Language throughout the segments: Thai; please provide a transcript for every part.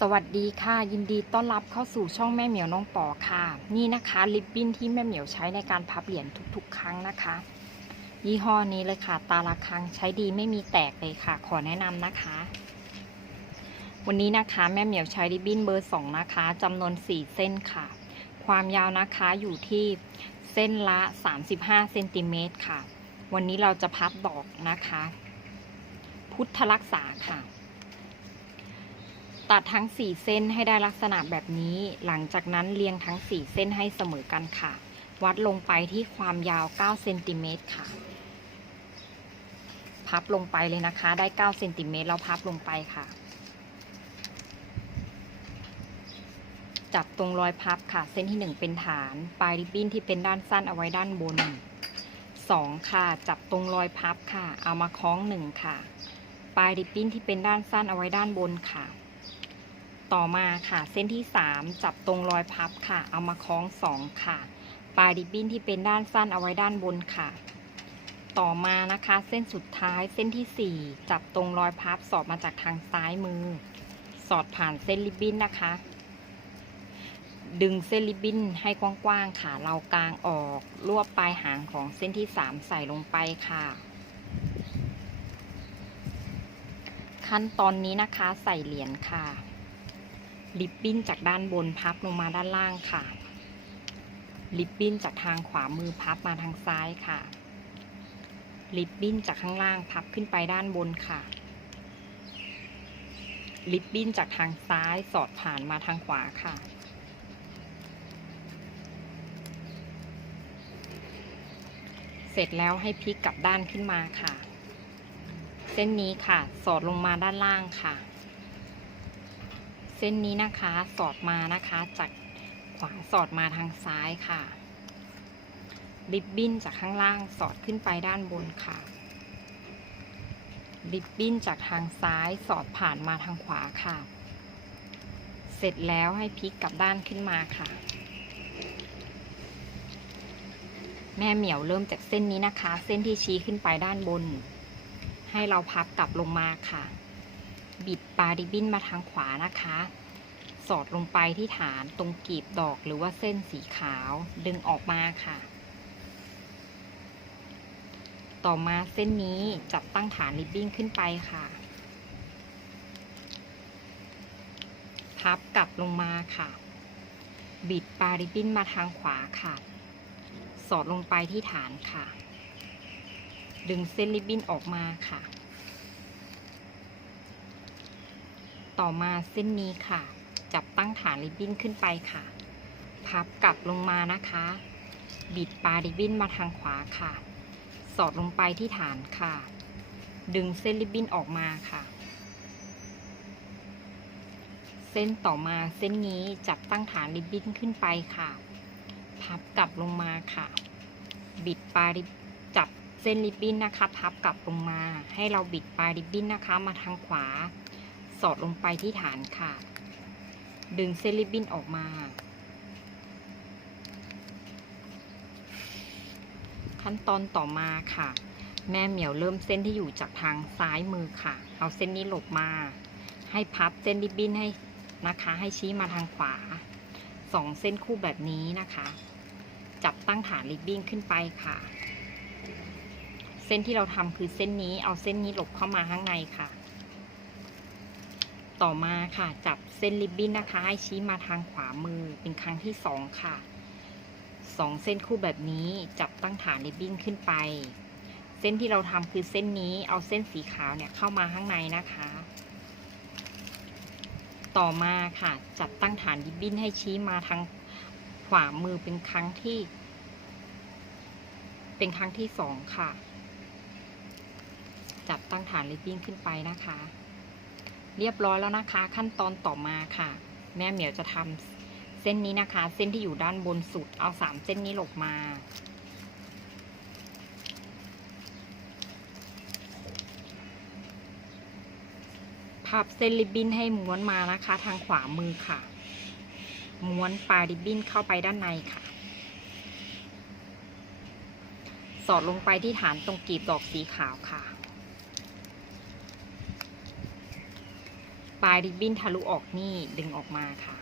สวัสดีค่ะ ยินดีต้อนรับเข้าสู่ช่องแม่เหมียวน้องปอค่ะ นี่นะคะลิปบิ้นที่แม่เหมียวใช้ในการพับเหรียญทุกๆ ครั้งนะคะ ยี่ห้อนี้เลยค่ะ ตาละครังใช้ดีไม่มีแตกเลยค่ะ ขอแนะนำนะคะ วันนี้นะคะแม่เหมียวใช้ริบบิ้นเบอร์สองนะคะจำนวน4เส้นค่ะ ความยาวนะคะอยู่ที่เส้นละ 35เซนติเมตรค่ะ วันนี้เราจะพับดอกนะคะ พุทธรักษาค่ะ ตัดทั้ง 4 เส้นให้ได้ลักษณะแบบนี้ หลังจากนั้นเรียงทั้ง 4 เส้นให้เสมอกันค่ะ วัดลงไปที่ความยาว 9 เซนติเมตรค่ะ พับลงไปเลยนะคะ ได้ 9 เซนติเมตรเราพับลงไปค่ะ จับตรงรอยพับค่ะ เส้นที่ 1 เป็นฐาน ปลายริบบิ้นที่เป็นด้านสั้นเอาไว้ด้านบน 2 ค่ะ จับตรงรอยพับค่ะ เอามาคล้อง 1 ค่ะ ปลายริบบิ้นที่เป็นด้านสั้นเอาไว้ด้านบนค่ะ ต่อมาค่ะ เส้นที่ 3 จับตรงรอยพับค่ะ เอามาคล้อง 2 ค่ะ ปลายริบบิ้นที่เป็นด้านสั้นเอาไว้ด้านบนค่ะ ต่อมานะคะ เส้นสุดท้ายเส้นที่ 4 จับตรงรอยพับสอดมาจากทางซ้ายมือ สอดผ่านเส้นริบบิ้นนะคะ ดึงเส้นริบบิ้นให้กว้างๆค่ะเรากลางออกรวบปลายหางของเส้นที่ 3 ใส่ลงไปค่ะขั้นตอนนี้นะคะใส่เหรียญค่ะ ริบบิ้นจากด้านบนพับลงมาด้านล่างค่ะริบบิ้นจากทางขวามือพับมาทางซ้ายค่ะริบบิ้นจากข้างล่างพับขึ้นไปด้านบนค่ะริบบิ้นจากทางซ้ายสอดผ่านมาทางขวาค่ะ เสร็จแล้วให้พลิกกลับด้านขึ้นมาค่ะ เส้นนี้ค่ะ สอดลงมาด้านล่างค่ะ ส้นนี้นะคะสอดมานะคะจากขวาสอดมาทางซ้ายค่ะ ริบบิ้นจากข้างล่างสอดขึ้นไปด้านบนค่ะ ริบบิ้นจากทางซ้ายสอดผ่านมาทางขวาค่ะ เสร็จแล้วให้พลิกกลับด้านขึ้นมาค่ะ แม่เหมียวเริ่มจากเส้นนี้นะคะ เส้นที่ชี้ขึ้นไปด้านบน ให้เราพับกลับลงมาค่ะ บิดปลายริบบิ้นมาทางขวานะคะ สอดลงไปที่ฐานตรงกีบดอกหรือว่าเส้นสีขาวดึงออกมาค่ะ ต่อมาเส้นนี้จับตั้งฐานริบบิ้นขึ้นไปค่ะ พับกลับลงมาค่ะ บิดปลายริบบิ้นมาทางขวาค่ะ สอดลงไปที่ฐานค่ะ ดึงเส้นริบบิ้นออกมาค่ะ ต่อมาเส้นนี้ค่ะ จับตั้งฐานริบบิ้นขึ้นไปค่ะ พับกลับลงมานะคะ บิดปลายริบบิ้นมาทางขวาค่ะ สอดลงไปที่ฐานค่ะ ดึงเส้นริบบิ้นออกมาค่ะ เส้นต่อมาเส้นนี้จับตั้งฐานริบบิ้นขึ้นไปค่ะ พับกลับลงมาค่ะ บิดปลายริบจับเส้นริบบิ้นนะคะ พับกลับลงมา ให้เราบิดปลายริบบิ้นนะคะ มาทางขวา สอดลงไปที่ฐานค่ะ ดึงเส้นริบบิ้นออกมา ขั้นตอนต่อมาค่ะ แม่เหมียวเริ่มเส้นที่อยู่จากทางซ้ายมือค่ะ เอาเส้นนี้หลบมา ให้พับเส้นริบบิ้นให้นะคะ ให้ชี้มาทางขวาสองเส้นคู่แบบนี้นะคะ จับตั้งฐานริบบิ้นขึ้นไปค่ะ เส้นที่เราทำคือเส้นนี้ เอาเส้นนี้หลบเข้ามาข้างในค่ะ ต่อมาค่ะจับเส้นริบบิ้นนะคะ ให้ชี้มาทางขวามือเป็นครั้งที่สองค่ะสองเส้นคู่แบบนี้จับตั้งฐานริบบิ้นขึ้นไป เส้นที่เราทำคือเส้นนี้เอาเส้นสีขาวเนี่ยเข้ามาข้างในนะคะ ต่อมาค่ะจับตั้งฐานริบบิ้นให้ชี้มาทางขวามือเป็นครั้งที่ เป็นครั้งที่สองค่ะ จับตั้งฐานริบบิ้นขึ้นไปนะคะ เรียบร้อยแล้วนะคะ ขั้นตอนต่อมาค่ะ แม่เหมียวจะทำเส้นนี้นะคะ เส้นที่อยู่ด้านบนสุดเอาสามเส้นนี้หลบมาพับเส้นริบบิ้นให้ม้วนมานะคะ ทางขวามือค่ะ ม้วนปลายริบบิ้นเข้าไปด้านในค่ะ สอดลงไปที่ฐานตรงกลีบดอกสีขาวค่ะ ปลายริบบิ้นทะลุออกนี่ดึงออกมาค่ะ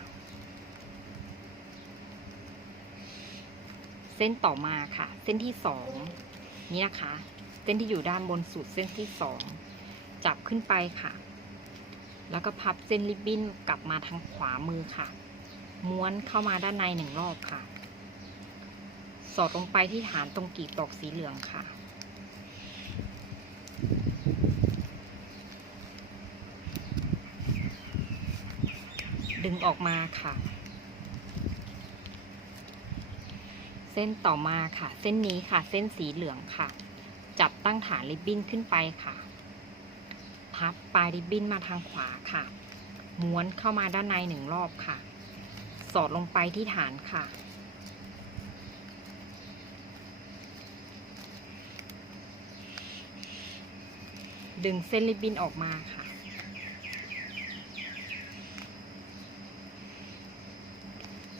เส้นต่อมาค่ะ เส้นที่สองนี่นะคะ เส้นที่อยู่ด้านบนสุดเส้นที่สองจับขึ้นไปค่ะ แล้วก็พับเส้นริบบิ้นกลับมาทางขวามือค่ะ ม้วนเข้ามาด้านในหนึ่งรอบค่ะ สอดลงไปที่ฐานตรงกีบดอกสีเหลืองค่ะ ดึงออกมาค่ะ เส้นต่อมาค่ะ เส้นนี้ค่ะ เส้นสีเหลืองค่ะ จับตั้งฐานริบบิ้นขึ้นไปค่ะ พับปลายริบบิ้นมาทางขวาค่ะ ม้วนเข้ามาด้านในหนึ่งรอบค่ะ สอดลงไปที่ฐานค่ะดึงเส้นริบบิ้นออกมาค่ะ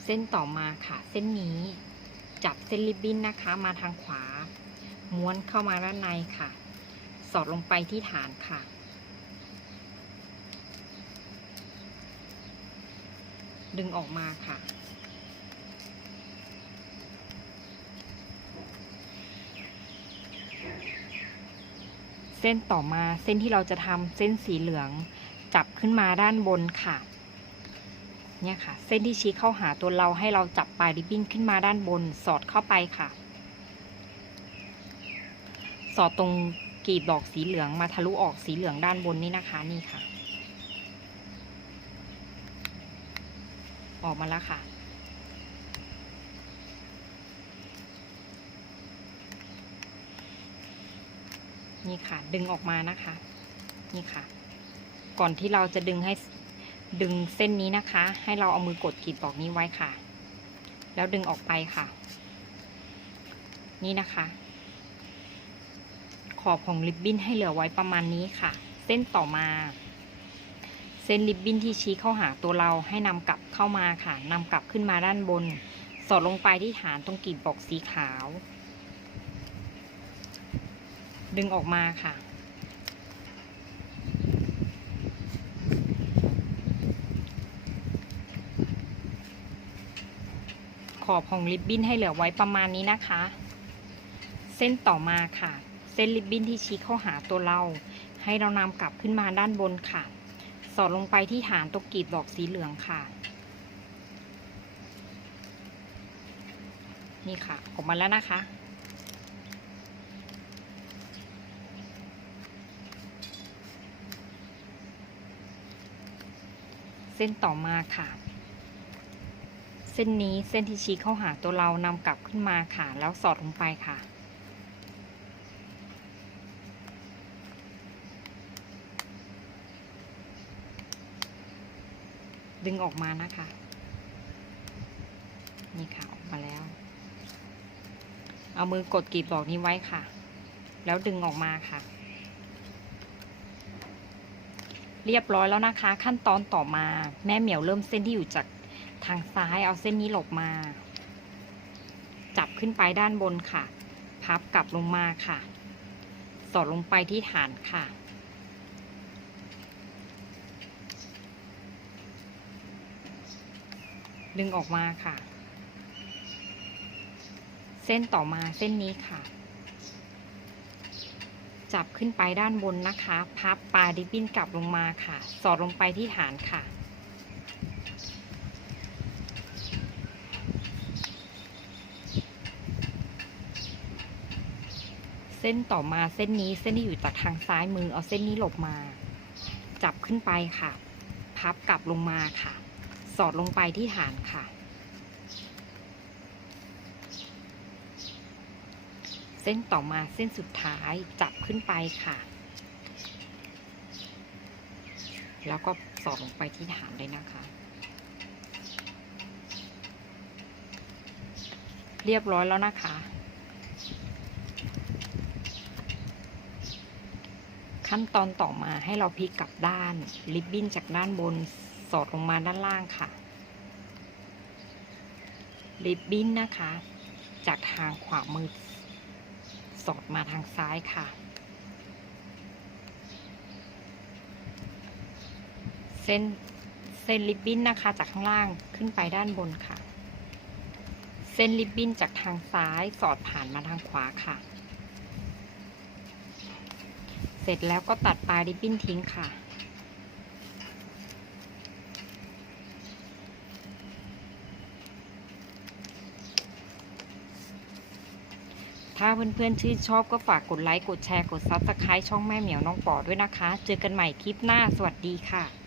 เส้นต่อมาค่ะ เส้นนี้จับเส้นริบบิ้นนะคะมาทางขวา ม้วนเข้ามาด้านในค่ะ สอดลงไปที่ฐานค่ะ ดึงออกมาค่ะ เส้นต่อมาเส้นที่เราจะทำเส้นสีเหลืองจับขึ้นมาด้านบนค่ะ เนี่ยค่ะ เส้นที่ชี้เข้าหาตัวเราให้เราจับปลายริบบิ้นขึ้นมาด้านบนสอดเข้าไปค่ะ สอดตรงกลีบดอกสีเหลืองมาทะลุออกสีเหลืองด้านบนนี่นะคะนี่ค่ะ ออกมาแล้วค่ะ นี่ค่ะ ดึงออกมานะคะ นี่ค่ะ ก่อนที่เราจะดึงให้ ดึงเส้นนี้นะคะ ให้เราเอามือกดกรีดดอกนี้ไว้ค่ะ แล้วดึงออกไปค่ะ นี่นะคะ ขอบของริบบิ้นให้เหลือไว้ประมาณนี้ค่ะ เส้นต่อมา เส้นริบบิ้นที่ชี้เข้าหาตัวเราให้นำกลับเข้ามาค่ะนำกลับขึ้นมาด้านบน สอดลงไปที่ฐานตรงกีบบอกสีขาว ดึงออกมาค่ะ อบของริบบิ้นให้เหลือไว้ประมาณนี้นะคะ เส้นต่อมาค่ะ เส้นริบบิ้นที่ชี้เข้าหาตัวเรา ให้เรานำกลับขึ้นมาด้านบนค่ะ สอดลงไปที่ฐานตรงกลีบดอกสีเหลืองค่ะ นี่ค่ะ ออกมาแล้วนะคะเส้นต่อมาค่ะ ส้นนี้เส้นที่ชี้เข้าหาตัวเรานำกลับขึ้นมาค่ะ แล้วสอดลงไปค่ะ ดึงออกมานะคะ นี่ค่ะออกมาแล้ว เอามือกดกรีบดอกนี้ไว้ค่ะ แล้วดึงออกมาค่ะ เรียบร้อยแล้วนะคะ ขั้นตอนต่อมาแม่เหมียวเริ่มเส้นที่อยู่จาก ทางซ้ายเอาเส้นนี้หลบมา จับขึ้นไปด้านบนค่ะ พับกลับลงมาค่ะ สอดลงไปที่ฐานค่ะ ดึงออกมาค่ะ เส้นต่อมาเส้นนี้ค่ะ จับขึ้นไปด้านบนนะคะ พับปลายริบบินกลับลงมาค่ะ สอดลงไปที่ฐานค่ะ เส้นต่อมาเส้นนี้เส้นที่อยู่จากทางซ้ายมือ เอาเส้นนี้หลบมา จับขึ้นไปค่ะ พับกลับลงมาค่ะ สอดลงไปที่ฐานค่ะ เส้นต่อมาเส้นสุดท้ายจับขึ้นไปค่ะ แล้วก็สอดลงไปที่ฐานเลยนะคะเรียบร้อยแล้วนะคะ ขั้นตอนต่อมาให้เราพลิกกลับด้าน ริบบิ้นจากด้านบนสอดลงมาด้านล่างค่ะ ริบบิ้นนะคะ จากทางขวามือสอดมาทางซ้ายค่ะ เส้นเส้นริบบิ้นนะคะ จากข้างล่างขึ้นไปด้านบนค่ะ เส้นริบบิ้นจากทางซ้ายสอดผ่านมาทางขวาค่ะ เสร็จแล้วก็ตัดปลายริบบิ้นทิ้งค่ะ ถ้าเพื่อนๆชื่นชอบก็ฝากกดไลค์ กดแชร์ กดซับสไครต์ช่องแม่เหมียวน้องปอด้วยนะคะ เจอกันใหม่คลิปหน้า สวัสดีค่ะ